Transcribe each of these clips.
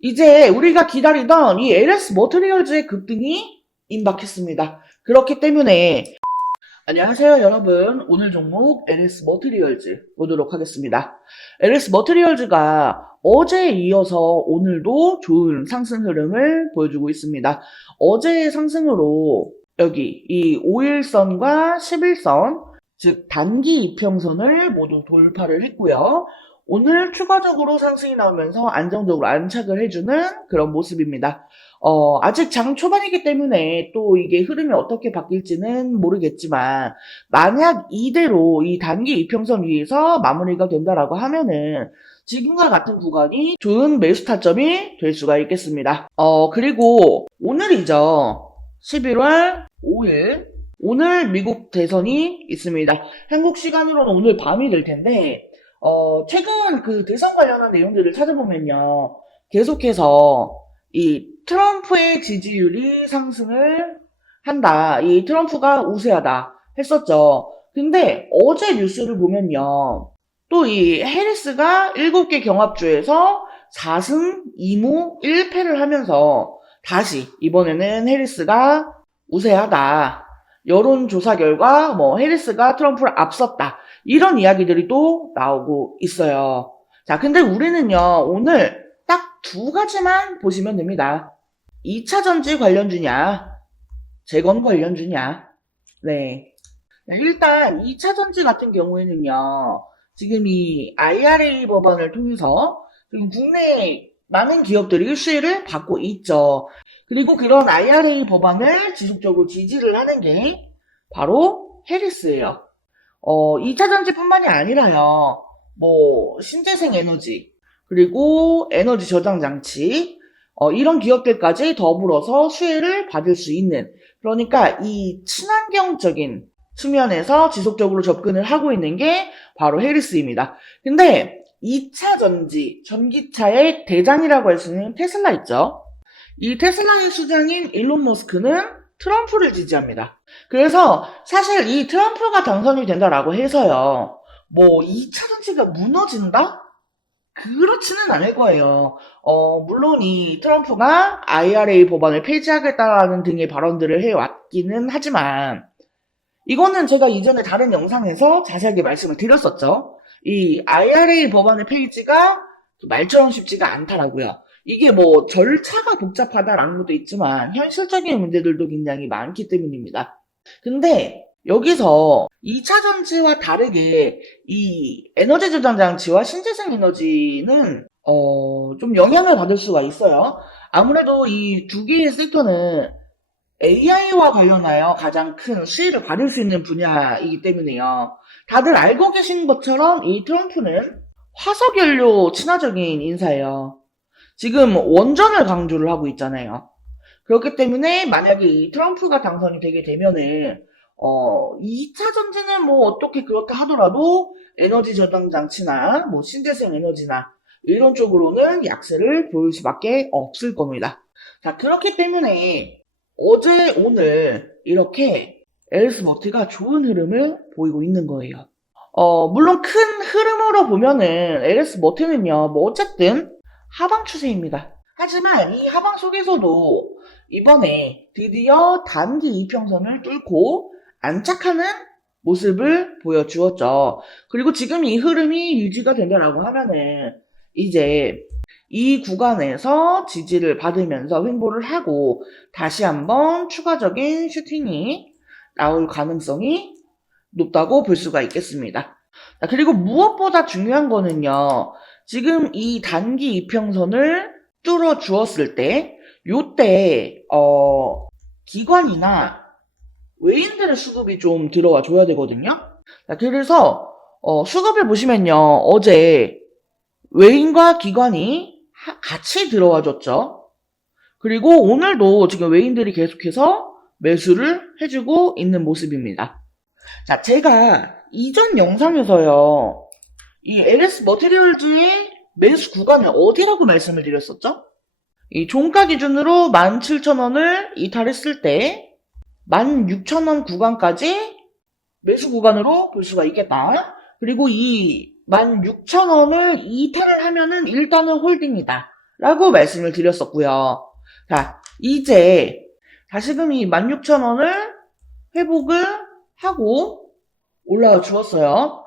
이제 우리가 기다리던 이 LS 머티리얼즈의 급등이 임박했습니다. 그렇기 때문에 안녕하세요 여러분. 오늘 종목 LS 머티리얼즈 보도록 하겠습니다. LS 머티리얼즈가 어제에 이어서 오늘도 좋은 상승 흐름을 보여주고 있습니다. 어제의 상승으로 여기 이 5일선과 11선 즉 단기 이평선을 모두 돌파를 했고요. 오늘 추가적으로 상승이 나오면서 안정적으로 안착을 해주는 그런 모습입니다. 아직 장 초반이기 때문에 또 이게 흐름이 어떻게 바뀔지는 모르겠지만, 만약 이대로 이 단기 이평선 위에서 마무리가 된다라고 하면은, 지금과 같은 구간이 좋은 매수 타점이 될 수가 있겠습니다. 그리고 오늘이죠. 11월 5일. 오늘 미국 대선이 있습니다. 한국 시간으로는 오늘 밤이 될 텐데, 최근 그 대선 관련한 내용들을 찾아보면요. 계속해서 이 트럼프의 지지율이 상승을 한다. 이 트럼프가 우세하다 했었죠. 근데 어제 뉴스를 보면요. 또 이 해리스가 7개 경합주에서 4승 2무 1패를 하면서 다시 이번에는 해리스가 우세하다. 여론조사 결과 뭐 해리스가 트럼프를 앞섰다. 이런 이야기들이 또 나오고 있어요. 자, 근데 우리는요, 오늘 딱 두 가지만 보시면 됩니다. 2차 전지 관련주냐, 재건 관련주냐. 네. 일단 2차 전지 같은 경우에는요, 지금 이 IRA 법안을 통해서 지금 국내 많은 기업들이 수혜를 받고 있죠. 그리고 그런 IRA 법안을 지속적으로 지지를 하는 게 바로 해리스예요. 2차 전지뿐만이 아니라요. 뭐 신재생 에너지 그리고 에너지 저장 장치 이런 기업들까지 더불어서 수혜를 받을 수 있는, 그러니까 이 친환경적인 측면에서 지속적으로 접근을 하고 있는 게 바로 해리스입니다. 근데 2차 전지, 전기차의 대장이라고 할 수 있는 테슬라 있죠. 이 테슬라의 수장인 일론 머스크는 트럼프를 지지합니다. 그래서 사실 이 트럼프가 당선이 된다라고 해서요. 뭐 2차 전지가 무너진다? 그렇지는 않을 거예요. 물론 이 트럼프가 IRA 법안을 폐지하겠다는 등의 발언들을 해왔기는 하지만, 이거는 제가 이전에 다른 영상에서 자세하게 말씀을 드렸었죠. 이 IRA 법안의 폐지가 말처럼 쉽지가 않다라고요. 이게 뭐 절차가 복잡하다라는 것도 있지만 현실적인 문제들도 굉장히 많기 때문입니다. 근데 여기서 2차 전지와 다르게 이 에너지 저장 장치와 신재생 에너지는 좀 영향을 받을 수가 있어요. 아무래도 이 두 개의 섹터는 AI와 관련하여 가장 큰 수혜를 받을 수 있는 분야이기 때문에요. 다들 알고 계신 것처럼 이 트럼프는 화석연료 친화적인 인사예요. 지금 원전을 강조를 하고 있잖아요. 그렇기 때문에 만약에 이 트럼프가 당선이 되게 되면은 2차 전지는 뭐 어떻게 그렇다 하더라도 에너지 저장 장치나 뭐 신재생 에너지나 이런 쪽으로는 약세를 보일 수밖에 없을 겁니다. 자, 그렇기 때문에 어제 오늘 이렇게 LS 머티가 좋은 흐름을 보이고 있는 거예요. 물론 큰 흐름으로 보면은 LS 머티는요, 뭐 어쨌든 하방 추세입니다. 하지만 이 하방 속에서도 이번에 드디어 단기 이평선을 뚫고 안착하는 모습을 보여주었죠. 그리고 지금 이 흐름이 유지가 된다라고 하면은 이제 이 구간에서 지지를 받으면서 횡보를 하고 다시 한번 추가적인 슈팅이 나올 가능성이 높다고 볼 수가 있겠습니다. 자, 그리고 무엇보다 중요한 거는요. 지금 이 단기 이평선을 뚫어 주었을 때 요때 기관이나 외인들의 수급이 좀 들어와 줘야 되거든요. 자, 그래서 수급을 보시면요. 어제 외인과 기관이 같이 들어와 줬죠. 그리고 오늘도 지금 외인들이 계속해서 매수를 해주고 있는 모습입니다. 자, 제가 이전 영상에서요, 이 LS 머티리얼즈의 매수 구간을 어디라고 말씀을 드렸었죠? 이 종가 기준으로 17,000원을 이탈했을 때 16,000원 구간까지 매수 구간으로 볼 수가 있겠다. 그리고 이 16,000원을 이탈을 하면은 일단은 홀딩이다 라고 말씀을 드렸었고요. 자, 이제 다시금 이 16,000원을 회복을 하고 올라와 주었어요.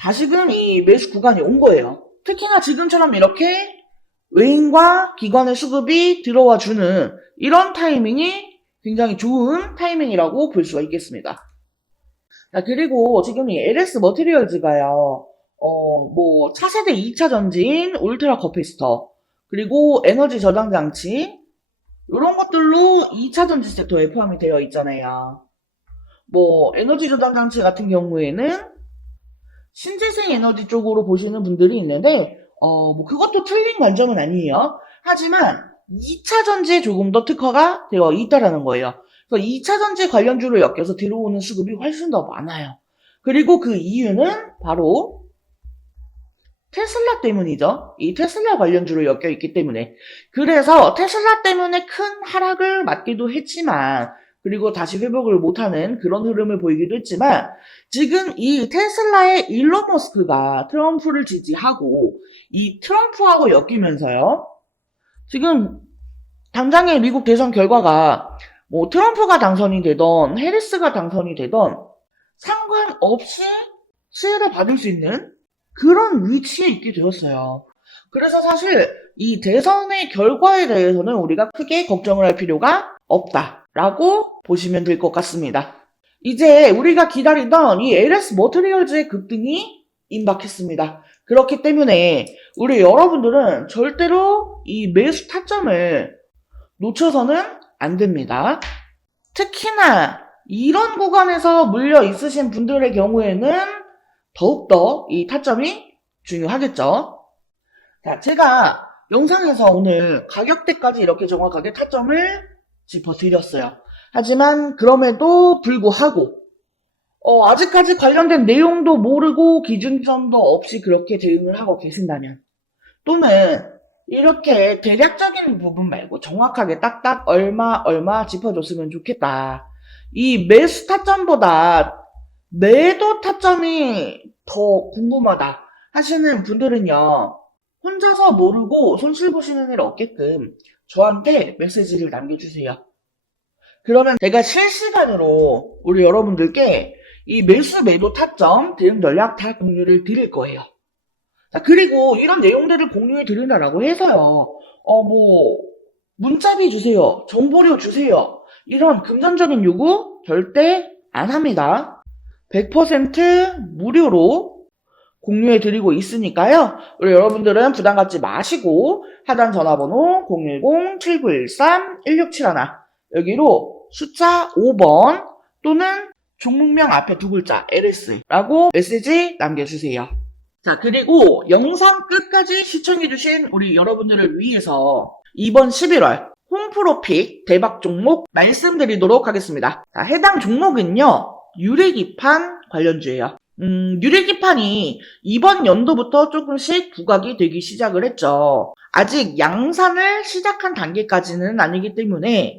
다시금 이 매수 구간이 온 거예요. 특히나 지금처럼 이렇게 외인과 기관의 수급이 들어와 주는 이런 타이밍이 굉장히 좋은 타이밍이라고 볼 수가 있겠습니다. 자, 그리고 지금 이 LS 머티리얼즈가요, 뭐, 차세대 2차 전지인 울트라 커피스터, 그리고 에너지 저장 장치, 이런 것들로 2차 전지 섹터에 포함이 되어 있잖아요. 뭐, 에너지 저장 장치 같은 경우에는 신재생 에너지 쪽으로 보시는 분들이 있는데, 뭐, 그것도 틀린 관점은 아니에요. 하지만, 2차 전지에 조금 더 특화가 되어 있다라는 거예요. 그래서 2차 전지 관련주를 엮여서 들어오는 수급이 훨씬 더 많아요. 그리고 그 이유는 바로 테슬라 때문이죠. 이 테슬라 관련주로 엮여 있기 때문에. 그래서 테슬라 때문에 큰 하락을 맞기도 했지만, 그리고 다시 회복을 못하는 그런 흐름을 보이기도 했지만, 지금 이 테슬라의 일론 머스크가 트럼프를 지지하고, 이 트럼프하고 엮이면서요. 지금 당장의 미국 대선 결과가 뭐 트럼프가 당선이 되던 해리스가 당선이 되던 상관없이 수혜를 받을 수 있는 그런 위치에 있게 되었어요. 그래서 사실 이 대선의 결과에 대해서는 우리가 크게 걱정을 할 필요가 없다라고 보시면 될 것 같습니다. 이제 우리가 기다리던 이 LS 머티리얼즈의 급등이 임박했습니다. 그렇기 때문에 우리 여러분들은 절대로 이 매수 타점을 놓쳐서는 안 됩니다. 특히나 이런 구간에서 물려 있으신 분들의 경우에는 더욱더 이 타점이 중요하겠죠. 자, 제가 영상에서 오늘 가격대까지 이렇게 정확하게 타점을 짚어드렸어요. 하지만 그럼에도 불구하고 아직까지 관련된 내용도 모르고 기준점도 없이 그렇게 대응을 하고 계신다면, 또는 이렇게 대략적인 부분 말고 정확하게 딱딱 얼마 짚어줬으면 좋겠다. 이 매수 타점보다 매도 타점이 더 궁금하다 하시는 분들은요, 혼자서 모르고 손실 보시는 일 없게끔 저한테 메시지를 남겨주세요. 그러면 제가 실시간으로 우리 여러분들께 이 매수 매도 타점 대응 전략 다 공유를 드릴 거예요. 자, 그리고 이런 내용들을 공유해 드린다라고 해서요, 뭐, 문자비 주세요, 정보료 주세요, 이런 금전적인 요구 절대 안 합니다. 100% 무료로 공유해 드리고 있으니까요. 우리 여러분들은 부담 갖지 마시고 하단 전화번호 010-7913-1671 여기로 숫자 5번 또는 종목명 앞에 두 글자 LS라고 메시지 남겨주세요. 자, 그리고 영상 끝까지 시청해주신 우리 여러분들을 위해서 이번 11월 홈프로픽 대박 종목 말씀드리도록 하겠습니다. 자, 해당 종목은요, 유리기판 관련주예요. 유리기판이 이번 연도부터 조금씩 부각이 되기 시작을 했죠. 아직 양산을 시작한 단계까지는 아니기 때문에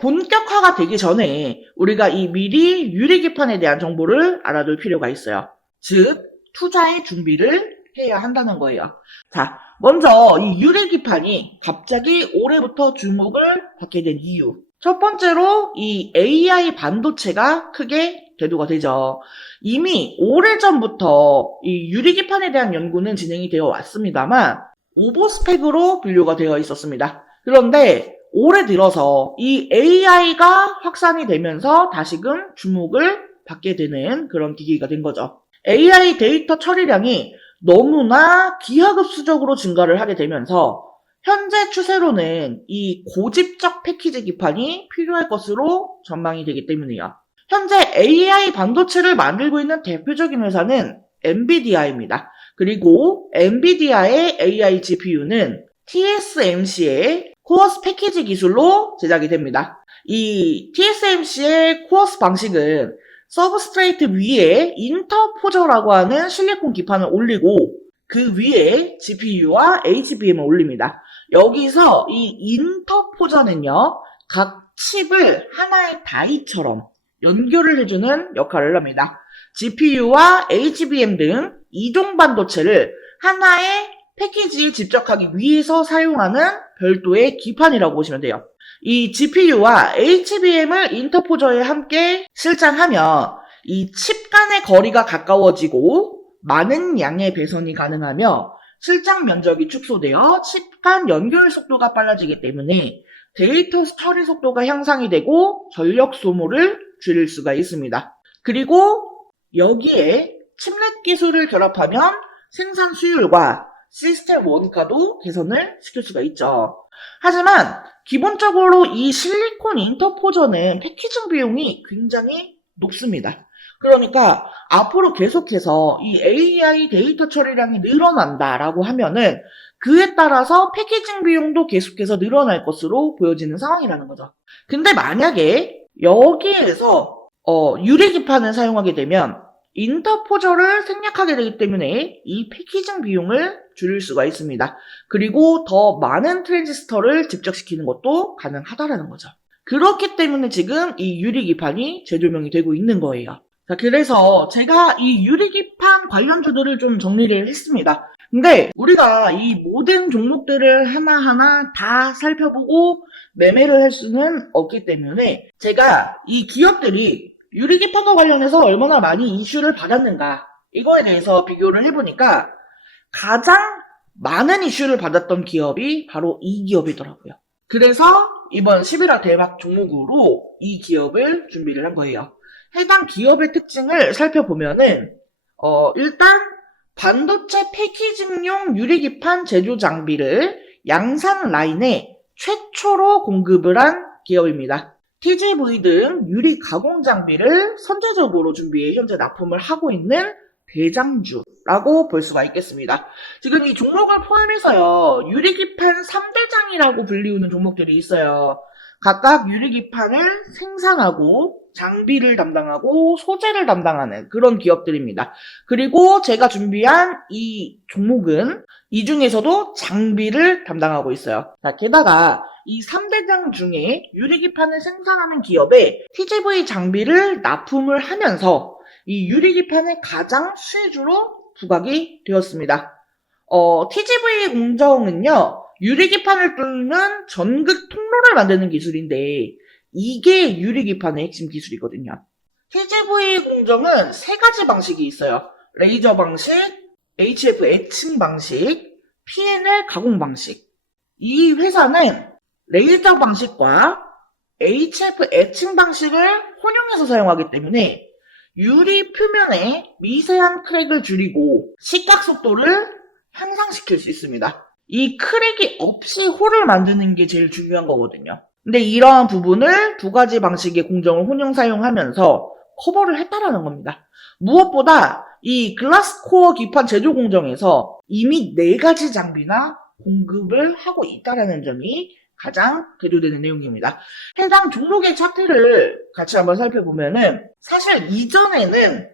본격화가 되기 전에 우리가 이 미리 유리기판에 대한 정보를 알아둘 필요가 있어요. 즉 투자의 준비를 해야 한다는 거예요. 자, 먼저 이 유리기판이 갑자기 올해부터 주목을 받게 된 이유. 첫 번째로 이 AI 반도체가 크게 대두가 되죠. 이미 오래전부터 이 유리기판에 대한 연구는 진행이 되어 왔습니다만 오버스펙으로 분류가 되어 있었습니다. 그런데 올해 들어서 이 AI가 확산이 되면서 다시금 주목을 받게 되는 그런 기기가 된 거죠. AI 데이터 처리량이 너무나 기하급수적으로 증가를 하게 되면서 현재 추세로는 이 고집적 패키지 기판이 필요할 것으로 전망이 되기 때문이에요. 현재 AI 반도체를 만들고 있는 대표적인 회사는 엔비디아입니다. 그리고 엔비디아의 AI GPU는 TSMC의 코어스 패키지 기술로 제작이 됩니다. 이 TSMC의 코어스 방식은 서브스트레이트 위에 인터포저라고 하는 실리콘 기판을 올리고 그 위에 GPU와 HBM을 올립니다. 여기서 이 인터포저는요, 각 칩을 하나의 다이처럼 연결을 해주는 역할을 합니다. GPU와 HBM 등 이종 반도체를 하나의 패키지에 집적하기 위해서 사용하는 별도의 기판이라고 보시면 돼요. 이 GPU와 HBM을 인터포저에 함께 실장하면 이 칩 간의 거리가 가까워지고 많은 양의 배선이 가능하며 실장 면적이 축소되어 칩 간 연결 속도가 빨라지기 때문에 데이터 처리 속도가 향상이 되고 전력 소모를 줄일 수가 있습니다. 그리고 여기에 칩넷 기술을 결합하면 생산 수율과 시스템 원가도 개선을 시킬 수가 있죠. 하지만 기본적으로 이 실리콘 인터포저는 패키징 비용이 굉장히 높습니다. 그러니까 앞으로 계속해서 이 AI 데이터 처리량이 늘어난다라고 하면은 그에 따라서 패키징 비용도 계속해서 늘어날 것으로 보여지는 상황이라는 거죠. 근데 만약에 여기에서 유리기판을 사용하게 되면 인터포저를 생략하게 되기 때문에 이 패키징 비용을 줄일 수가 있습니다. 그리고 더 많은 트랜지스터를 집적시키는 것도 가능하다라는 거죠. 그렇기 때문에 지금 이 유리기판이 재조명이 되고 있는 거예요. 자, 그래서 제가 이 유리기판 관련주들을 좀 정리를 했습니다. 근데 우리가 이 모든 종목들을 하나하나 다 살펴보고 매매를 할 수는 없기 때문에 제가 이 기업들이 유리기판과 관련해서 얼마나 많이 이슈를 받았는가 이거에 대해서 비교를 해보니까 가장 많은 이슈를 받았던 기업이 바로 이 기업이더라고요. 그래서 이번 11월 대박 종목으로 이 기업을 준비를 한 거예요. 해당 기업의 특징을 살펴보면은 일단 반도체 패키징용 유리기판 제조 장비를 양산 라인에 최초로 공급을 한 기업입니다. TGV 등 유리 가공 장비를 선제적으로 준비해 현재 납품을 하고 있는 대장주라고 볼 수가 있겠습니다. 지금 이 종목을 포함해서요, 유리기판 3대장이라고 불리우는 종목들이 있어요. 각각 유리기판을 생산하고 장비를 담당하고 소재를 담당하는 그런 기업들입니다. 그리고 제가 준비한 이 종목은 이 중에서도 장비를 담당하고 있어요. 자, 게다가 이 3대장 중에 유리기판을 생산하는 기업에 TGV 장비를 납품을 하면서 이 유리기판의 가장 수혜주로 부각이 되었습니다. TGV 공정은요, 유리기판을 뚫는 전극 통로를 만드는 기술인데 이게 유리기판의 핵심 기술이거든요. TGV 공정은 세 가지 방식이 있어요. 레이저 방식, HF 에칭 방식, PNL 가공 방식. 이 회사는 레이저 방식과 HF 에칭 방식을 혼용해서 사용하기 때문에 유리 표면에 미세한 크랙을 줄이고 식각 속도를 향상시킬 수 있습니다. 이 크랙이 없이 홀을 만드는 게 제일 중요한 거거든요. 근데 이러한 부분을 두 가지 방식의 공정을 혼용 사용하면서 커버를 했다라는 겁니다. 무엇보다 이 글라스코어 기판 제조 공정에서 이미 4가지 장비나 공급을 하고 있다라는 점이 가장 대조되는 내용입니다. 해당 종목의 차트를 같이 한번 살펴보면은 사실 이전에는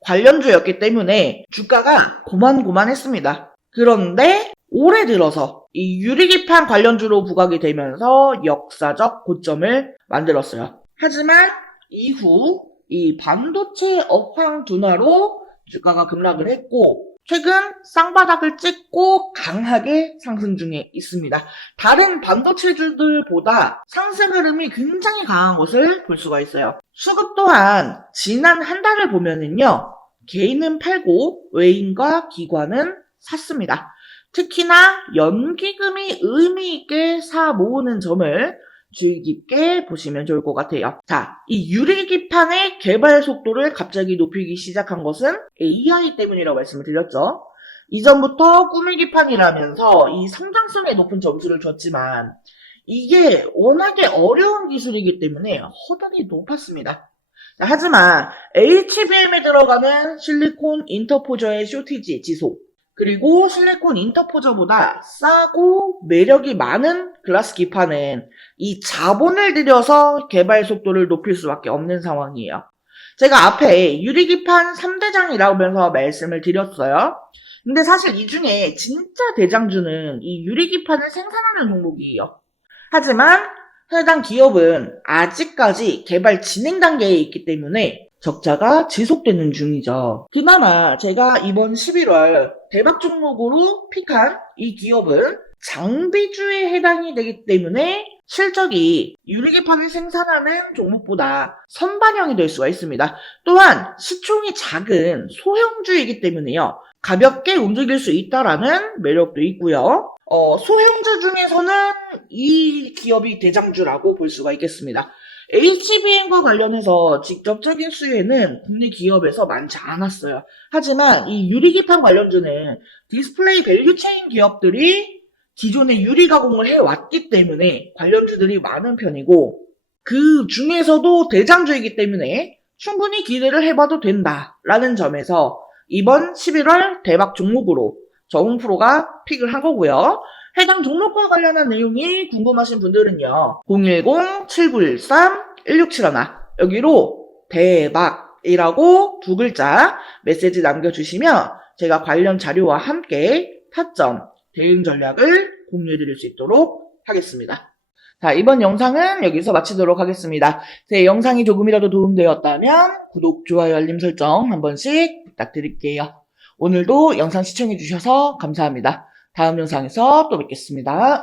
관련주였기 때문에 주가가 고만고만했습니다. 그런데 올해 들어서 이 유리기판 관련주로 부각이 되면서 역사적 고점을 만들었어요. 하지만 이후 이 반도체 업황 둔화로 주가가 급락을 했고 최근 쌍바닥을 찍고 강하게 상승 중에 있습니다. 다른 반도체주들보다 상승 흐름이 굉장히 강한 것을 볼 수가 있어요. 수급 또한 지난 한 달을 보면은요, 개인은 팔고 외인과 기관은 샀습니다. 특히나 연기금이 의미 있게 사 모으는 점을 주의 깊게 보시면 좋을 것 같아요. 자, 이 유리기판의 개발 속도를 갑자기 높이기 시작한 것은 AI 때문이라고 말씀을 드렸죠. 이전부터 꾸미기판이라면서 이 성장성에 높은 점수를 줬지만 이게 워낙에 어려운 기술이기 때문에 허들이 높았습니다. 자, 하지만 HBM에 들어가는 실리콘 인터포저의 쇼티지 지속, 그리고 실리콘 인터포저보다 싸고 매력이 많은 글라스 기판은 이 자본을 들여서 개발 속도를 높일 수밖에 없는 상황이에요. 제가 앞에 유리기판 3대장이라고 하면서 말씀을 드렸어요. 근데 사실 이 중에 진짜 대장주는 이 유리기판을 생산하는 종목이에요. 하지만 해당 기업은 아직까지 개발 진행 단계에 있기 때문에 적자가 지속되는 중이죠. 그나마 제가 이번 11월 대박 종목으로 픽한 이 기업은 장비주에 해당이 되기 때문에 실적이 유리기판을 생산하는 종목보다 선반영이 될 수가 있습니다. 또한 시총이 작은 소형주이기 때문에요. 가볍게 움직일 수 있다라는 매력도 있고요. 소형주 중에서는 이 기업이 대장주라고 볼 수가 있겠습니다. HBM과 관련해서 직접적인 수혜는 국내 기업에서 많지 않았어요. 하지만 이 유리기판 관련주는 디스플레이 밸류체인 기업들이 기존에 유리 가공을 해왔기 때문에 관련주들이 많은 편이고 그 중에서도 대장주이기 때문에 충분히 기대를 해봐도 된다라는 점에서 이번 11월 대박 종목으로 저홈프로가 픽을 한 거고요. 해당 종목과 관련한 내용이 궁금하신 분들은요. 010-7913-1671 여기로 대박이라고 두 글자 메시지 남겨주시면 제가 관련 자료와 함께 타점, 대응 전략을 공유해드릴 수 있도록 하겠습니다. 자, 이번 영상은 여기서 마치도록 하겠습니다. 제 영상이 조금이라도 도움되었다면 구독, 좋아요, 알림 설정 한 번씩 부탁드릴게요. 오늘도 영상 시청해주셔서 감사합니다. 다음 영상에서 또 뵙겠습니다.